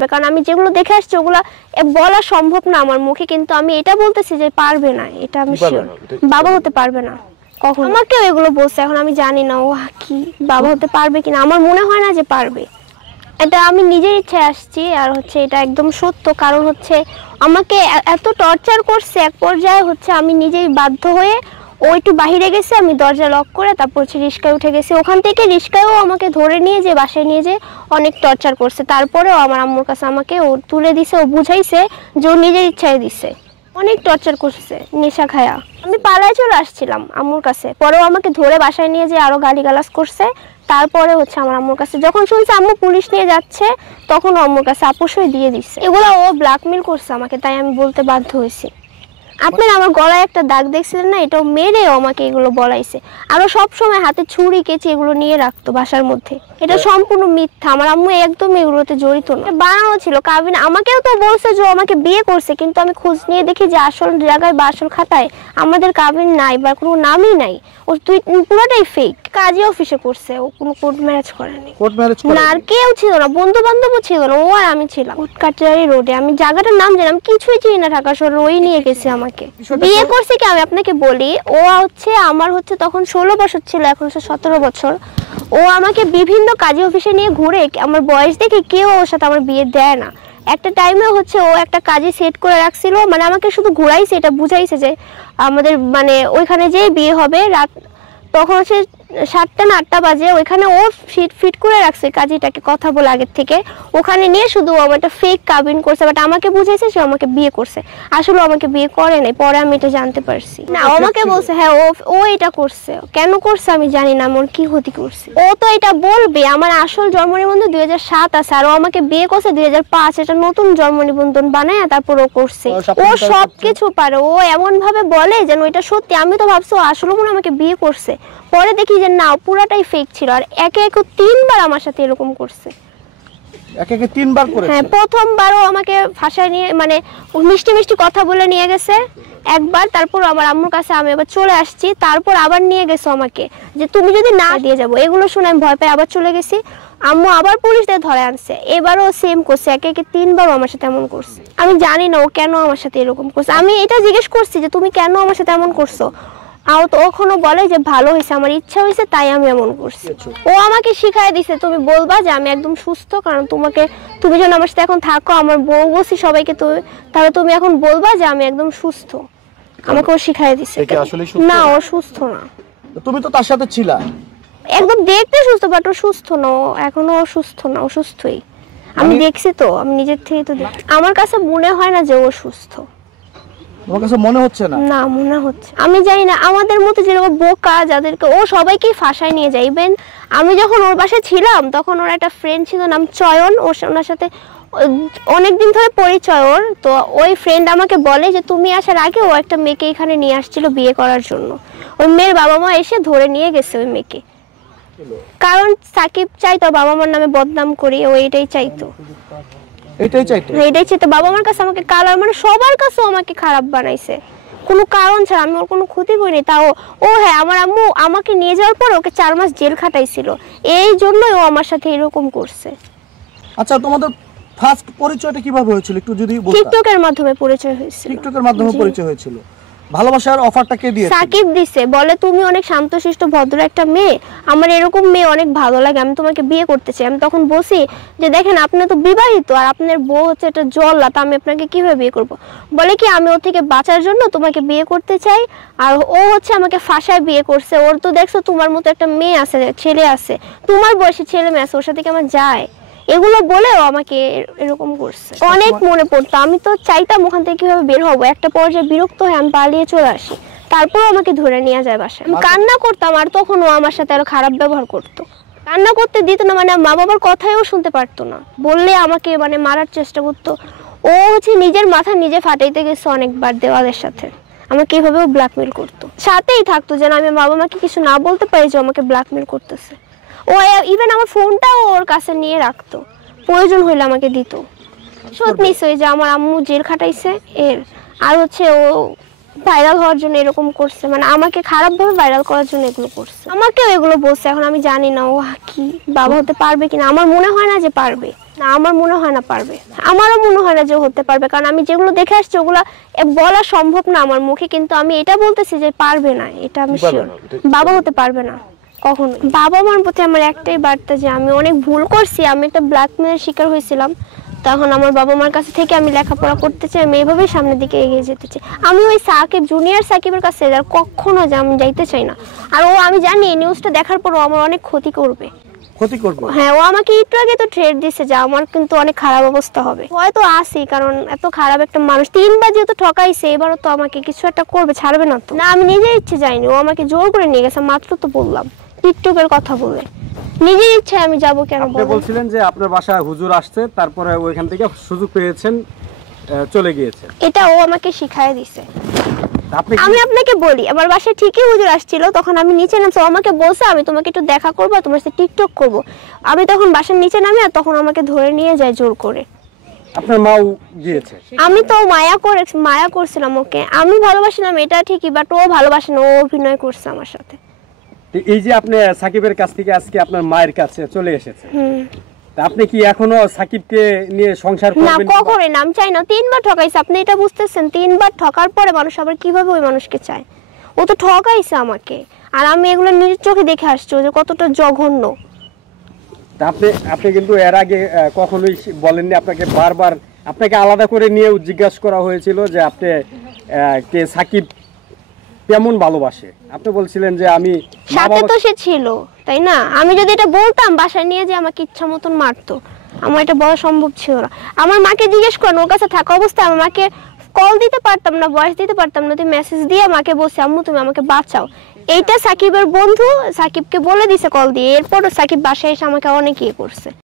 কারণ আমি যেগুলো দেখে আসছি ওগুলো বলা সম্ভব না আমার মুখে, কিন্তু আমি এটা বলতেছি যে পারবে না, এটা আমি শিওর বাবা হতে পারবে না কখন। আমাকেও এগুলো বলছে, এখন আমি জানি না ও কি বাবা হতে পারবে কিনা, আমার মনে হয় না যে পারবে। এটা আমি নিজের ইচ্ছায় আসছি, আর হচ্ছে এটা একদম সত্য। কারণ হচ্ছে আমাকে এত টর্চার করছে, এক পর্যায়ে হচ্ছে আমি নিজেই বাধ্য হয়ে ও একটু বাহিরে গেছে, আমি দরজা লক করে তারপর হচ্ছে রিস্কায় উঠে গেছি। ওখান থেকে রিস্কায়ও আমাকে ধরে নিয়ে যে বাসায় নিয়ে যে অনেক টর্চার করছে। তারপরেও আমার আম্মুর কাছে আমাকে ও তুলে দিছে, ও বুঝাইছে যে ও নিজের ইচ্ছায় দিছে। অনেক টর্চার করছে নেশা খায়া। আমি পালায় চলে আসছিলাম আম্মুর কাছে, পরেও আমাকে ধরে বাসায় নিয়ে যে আরো গালিগালাজ করছে। তারপরে হচ্ছে আমার আম্মুর কাছে যখন শুনছে আম্মু পুলিশ নিয়ে যাচ্ছে, তখন আম্মুর কাছে আপোষই দিয়ে দিচ্ছে। এগুলো ও ব্ল্যাকমেল করছে আমাকে, তাই আমি বলতে বাধ্য হয়েছি। আপনার আমার গলায় একটা দাগ দেখছিলেন না, এটাও মেরেও আমাকে এগুলো বলাইছে। আরো সব সময় হাতে ছুরি কেচি এগুলো নিয়ে রাখতো বাসার মধ্যে। এটা সম্পূর্ণ মিথ্যা, আমার আম্মু একদম এগুলোতে জড়িত না। বানানো ছিল কাবিন, আমাকেও তো বলছে যে আমাকে বিয়ে করছে, কিন্তু আমি খোঁজ নিয়ে দেখি যে আসল জায়গায় বা আসল খাতায় আমাদের কাবিন নাই বা কোনো নামই নাই। ও তুই পুরোটাই ফেক। কাজী অফিসে করছে, ও কোনো কোর্ট ম্যারেজ করেনি। কোর্ট ম্যারেজ না, আর কেউ ছিল না, বন্ধু বান্ধবও ছিল না, ও আর আমি ছিলাম। কাটারি রোডে, আমি জায়গাটার নাম জানি, আমি কিছুই চিনি না ঢাকা শহরে, ওই নিয়ে গেছে আমাকে। বিয়ে করছে কি আমি আপনাকে বলি, ও হচ্ছে আমার হচ্ছে তখন 16 বছর ছিল, এখন হচ্ছে 17 বছর। ও আমাকে বিভিন্ন কাজী অফিসে নিয়ে ঘুরে, আমার বয়স দেখে কেউ ওর সাথে আমার বিয়ে দেয় না। একটা টাইমে হচ্ছে ও একটা কাজে সেট করে রাখছিল, মানে আমাকে শুধু ঘুরাইছে, এটা বুঝাইছে যে আমাদের মানে ওইখানে যেই বিয়ে হবে রাত, তখন হচ্ছে 7টা না 8টা বাজে, ওইখানে ও ফিট করে রাখছে কাজীটাকে, কথা বলে আগের থেকে। ওখানে নিয়ে শুধু আমার একটা ফেক কাবিন করছে, বাট আমাকে বুঝাইছে সে আমাকে বিয়ে করছে। আসলে আমাকে বিয়ে করে নাই, পরে আমি এটা জানতে পারছি। না, আমাকে বলছে হ্যাঁ ও এটা করছে। কেন করছে আমি জানি না, আমার কি ক্ষতি করছে। ও তো এটা বলবে, আমার আসল জন্ম নিবন্ধন 2007 আছে, আর ও আমাকে বিয়ে করছে 2005। এটা নতুন জন্ম নিবন্ধন বানায় তারপর ও করছে। ও সব কিছু পারে, ও এমন ভাবে বলে যেন এটা সত্যি। আমি তো ভাবছি ও আসলে মনে আমাকে বিয়ে করছে, পরে দেখি যে না, পুরাটাই ফেক ছিল। আর একে 3বার আমার সাথে এরকম করছে। একে 3বার করেছে? হ্যাঁ, প্রথমবারও আমাকে ফাঁসায় নিয়ে মানে মিষ্টি মিষ্টি কথা বলে নিয়ে গেছে একবার, তারপর আমার আম্মুর কাছে আমি আবার চলে আসছি, তারপর আবার নিয়ে গেছে আমাকে যে তুমি যদি না দিয়ে যাবো। এগুলো শুনে আমি ভয় পাই আবার চলে গেছি। আম্মু আবার পুলিশদের ধরে আনছে, এবারও সেম করছে। একে 3বারও আমার সাথে এমন করছে। আমি জানি না ও কেন আমার সাথে এরকম করছে। আমি এটা জিজ্ঞেস করছি যে তুমি কেন আমার সাথে এমন করছো, আর তো ওখানে বলে যে ভালো হয়েছে, আমার ইচ্ছা হয়েছে তাই আমি এমন করছি। ও আমাকে শিখাই দিছে তুমি বলবা যে আমি একদম সুস্থ, কারণ তুমি যখন আমার সাথে এখন থাকো, আমার বউ বসি সবাইকে, তাহলে তুমি এখন বলবা যে আমি একদম সুস্থ। আমাকে ও শিখাই দিছে। না, ও সুস্থ না। তুমি তো তার সাথে ছিলা। একদম দেখতে সুস্থ, বাট ও সুস্থ না, এখনো সুস্থ না, ও সুস্থই। আমি দেখছি তো, আমি নিজের থেকে তো দেখছি। আমার কাছে মনে হয় না যে ও সুস্থ। তোমার কাছে মনে হচ্ছে না? না, মনে হচ্ছে। আমি জানি না, আমাদের মতো যেরকম বোকা যাদেরকে ও সবাইকেই ফাঁসায় নিয়ে যায়। ইভেন আমি যখন ওর বাসায় ছিলাম, তখন ওর একটা ফ্রেন্ড ছিল নাম চয়ন, ওনার সাথে অনেকদিন ধরে পরিচয় ওর। তো ওই ফ্রেন্ড আমাকে বলে যে তুমি আসার আগে ও একটা মেয়েকে এখানে নিয়ে আসছিল বিয়ে করার জন্য। ওই মেয়ের বাবা মা এসে ধরে নিয়ে গেছে ওই মেয়েকে, কারণ সাকিব চাইতো বাবা মার নামে বদনাম করি, ও এটাই চাইতো। এটাই চাইতো বাবা মার কাছে আমাকে কালার, মানে সবার কাছে আমাকে খারাপ বানাইছে কোনো কারণ ছাড়া। আমি ওর কোনো ক্ষতি করিনি, তাও ও হ্যাঁ, আমার আম্মু আমাকে নিয়ে যাওয়ার পর ওকে 4 মাস জেল খাটাইছিল, এই জন্যই ও আমার সাথে এরকম করছে। আচ্ছা, তোমাদের ফার্স্ট পরিচয়টা কিভাবে হয়েছিল একটু যদি বলতে? টিকটকের মাধ্যমে পরিচয় হয়েছিল। টিকটকের মাধ্যমে পরিচয় হয়েছিল। ভালোবাসার অফারটা কে দিয়েছে? সাকিব দিছে, বলে তুমি অনেক শান্তশিষ্ট ভদ্র একটা মেয়ে, আমার এরকম মেয়ে অনেক ভালো লাগে, আমি তোমাকে বিয়ে করতে চাই। আমি তখন বসি যে দেখেন আপনি তো বিবাহিত, আর আপনার বউ হচ্ছে একটা জল্লাদ, আমি আপনাকে কিভাবে বিয়ে করব। বলে কি আমি ওর থেকে বাঁচার জন্য তোমাকে বিয়ে করতে চাই, আর ও হচ্ছে আমাকে ফাঁসায় বিয়ে করছে। ওর তো দেখছো তোমার মতো একটা মেয়ে আছে, ছেলে আছে, তোমার বয়সী ছেলে মেয়ে আছে, ওর সাথে কি আমার যায়? এগুলো বলেও আমাকে এরকম করছে। অনেক মনে পড়তো, আমি তো চাইতাম ওখান থেকে কিভাবে বের হবো। একটা পর্যায়ে বিরক্ত হয়ে আমি পালিয়ে চলে আসি, তারপর আমাকে ধরে নিয়ে যায় বাসায়। আমি কান্না করতাম, আর তখন ও আমার সাথে আরো খারাপ ব্যবহার করতো। কান্না করতে দিত না, মানে মা বাবার কথাইও শুনতে পারতো না, বললে আমাকে মানে মারার চেষ্টা করতো। ও হচ্ছে নিজের মাথা নিজে ফাটাইতে গেছে অনেকবার দেওয়ালের সাথে। আমাকে এইভাবেও ব্ল্যাকমেল করতো, সাথেই থাকতো যেন আমি বাবা মাকে কিছু না বলতে পারি যে আমাকে ব্ল্যাকমেল করতেছে। ও ইভেন আমার ফোনটাও ওর কাছে নিয়ে রাখতো, প্রয়োজন হইলে আমাকে দিত। সত্যি নিশ্চয় যে আমার আম্মু জেল খাটাইছে এর, আর হচ্ছে ও ভাইরাল হওয়ার জন্য এরকম করছে, মানে আমাকে খারাপভাবে ভাইরাল করার জন্য এগুলো করছে। আমাকেও এগুলো বলছে, এখন আমি জানি না ও কি বাবা হতে পারবে কিনা, আমার মনে হয় না যে পারবে। না, আমার মনে হয় না পারবে। আমারও মনে হয় না যে হতে পারবে, কারণ আমি যেগুলো দেখে আসছি ওগুলা বলা সম্ভব না আমার মুখে, কিন্তু আমি এটা বলতেছি যে পারবে না, এটা আমি শিওর। বাবা হতে পারবে না কখনো। বাবা মার প্রতি আমার একটাই বার্তা যে আমি অনেক ভুল করছি, আমি একটা ব্ল্যাকমেলের শিকার হয়েছিলাম। তখন আমার বাবা মার কাছে থেকে আমি লেখাপড়া করতে চাই, আমি এইভাবেই সামনের দিকে এগিয়ে যেতে চাই। আমি ওই সাকিব, জুনিয়র সাকিবের কাছে আর কখনো আমি যাইতে চাই না। আর ও, আমি জানি এই নিউজটা দেখার পরও আমার অনেক ক্ষতি করবে। ক্ষতি করবে? হ্যাঁ, ও আমাকে একটু আগে তো থ্রেট দিছে যে আমার কিন্তু অনেক খারাপ অবস্থা হবে। হয়তো আসি, কারণ এত খারাপ একটা মানুষ 3বার যেহেতু ঠকাইছে, এবারও তো আমাকে কিছু একটা করবে, ছাড়বে না তো। না, আমি নিজের ইচ্ছে যাইনি, ও আমাকে জোর করে নিয়ে গেছে। মাত্র তো বললাম টিকটকের কথা বলে, নিজের ইচ্ছে আমি যাব কেন? আপনি বলছিলেন যে আপনার বাসায় হুজুর আসছে, তারপরে ওইখান থেকে সুযোগ পেয়েছেন, চলে গিয়েছেন। এটা ও আমাকে শিখায় দিছে। আপনি আমি আপনাকে বলি, আমার বাসায় ঠিকই হুজুর আসছিল, তখন আমি নিচে নামছি, ও আমাকে বলছে আমি তোমাকে একটু দেখা করবো, তোমার সাথে টিকটক করবো। আমি তখন বাসার নিচে নামি, আর তখন আমাকে ধরে নিয়ে যায় জোর করে। আপনার মাও গিয়েছে? আমি তো মায়া করছিলাম ওকে, আমি ভালোবাসিলাম এটা ঠিকই, বাট ও ভালোবাসে না, ও অভিনয় করছে আমার সাথে। এই যে আপনি সাকিবের কাছ থেকে আজকে আপনার মায়ের কাছে চলে এসেছেন, তা আপনি কি এখনো সাকিবকে নিয়ে সংসার না, করবেন? কখনোই না, আমি চাই না। 3বার ঠকাইছে, আপনি এটা বুঝতেছেন? 3বার ঠকার পরে মানুষ আবার কিভাবে ওই মানুষকে চায়? ও তো ঠকাইছে আমাকে, আর আমি এগুলো নিজের চোখে দেখে আসছি যে কতটা জঘন্য। তা আপনি কিন্তু এর আগে কখনোই বলেননি, আপনাকে বারবার আপনাকে আলাদা করে নিয়ে জিজ্ঞাসা করা হয়েছিল যে আপনি কে সাকিব কেমন ভালোবাসে, আপনি বলছিলেন যে আমি। সাথে তো সে ছিল, তাই না? আমি যদি এটা বলতাম বাসায় নিয়ে যে আমাকে ইচ্ছা মতন মারতো, আমার এটা বলা সম্ভব ছিল না। আমার মাকে জিজ্ঞেস করেন, ওর কাছে থাকা অবস্থায় আমার মাকে কল দিতে পারতাম না, ভয়েস দিতে পারতাম না, তুই মেসেজ দিয়ে মাকে বলছি আম্মু তুমি আমাকে বাঁচাও। এইটা সাকিবের বন্ধু সাকিবকে বলে দিছে কল দিয়ে, এরপরও সাকিব বাসায় এসে আমাকে অনেক ইয়ে করছে।